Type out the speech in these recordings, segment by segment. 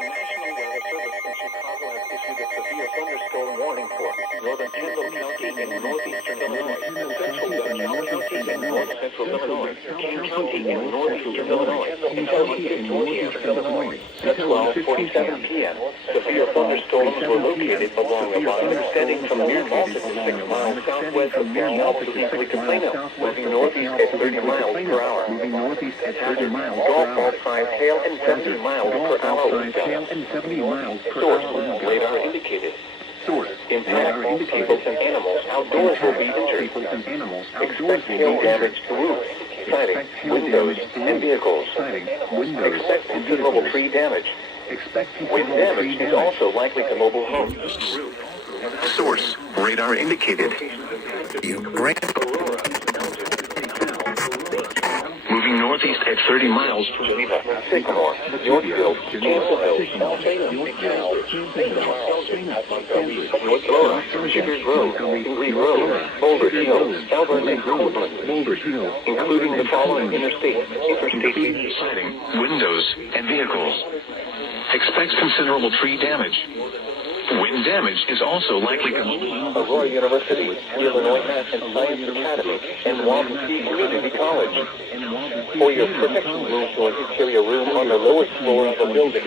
National Weather Service in Chicago has issued a severe thunderstorm warning for northern Kendall County and northeastern Illinois, central Western County and north central Illinois, King County and northeastern Illinois, until 1:50 p.m. At 12:47 p.m., severe thunderstorms were located along a line extending from near Malta to 6 miles southwest of Malta to easterly to Plano, moving northeast at 30 miles per hour. Gulf Ball 5 hail and 70 miles per hour with gusts. Source, radar indicated. Impact, people and animals outdoors will be injured. Expect hail damage to roofs, siding, windows, and vehicles. Expect considerable tree damage. Wind damage is also likely to mobile homes. Source, radar indicated. Moving northeast at 30 miles. Geneva, Sycamore, Yorkville, Cancelville, North Laura, Sugar Grove, Green Grove, Boulder Hill, Elburn, and Copeland, including the following interstate, Siding, windows, and vehicles. Expect considerable tree damage. Wind damage is also likely to Aurora University, Illinois Math and Science Academy, and Waubonsee Community College. For your protection, move to an interior room on the lowest floor of a building.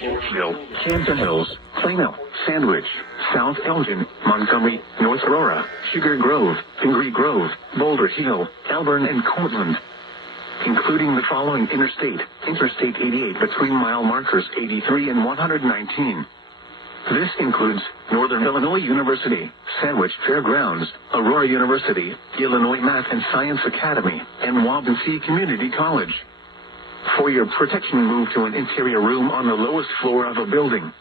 Yorkville, Hampton Hills, Plano, Sandwich, South Elgin, Montgomery, North Aurora, Sugar Grove, Pingree Grove, Boulder Hill, Elburn, and Cortland, including the following interstate, Interstate 88 between mile markers 83 and 119. This includes Northern Illinois University, Sandwich Fairgrounds, Aurora University, Illinois Math and Science Academy, and Waubonsee Community College. For your protection, move to an interior room on the lowest floor of a building.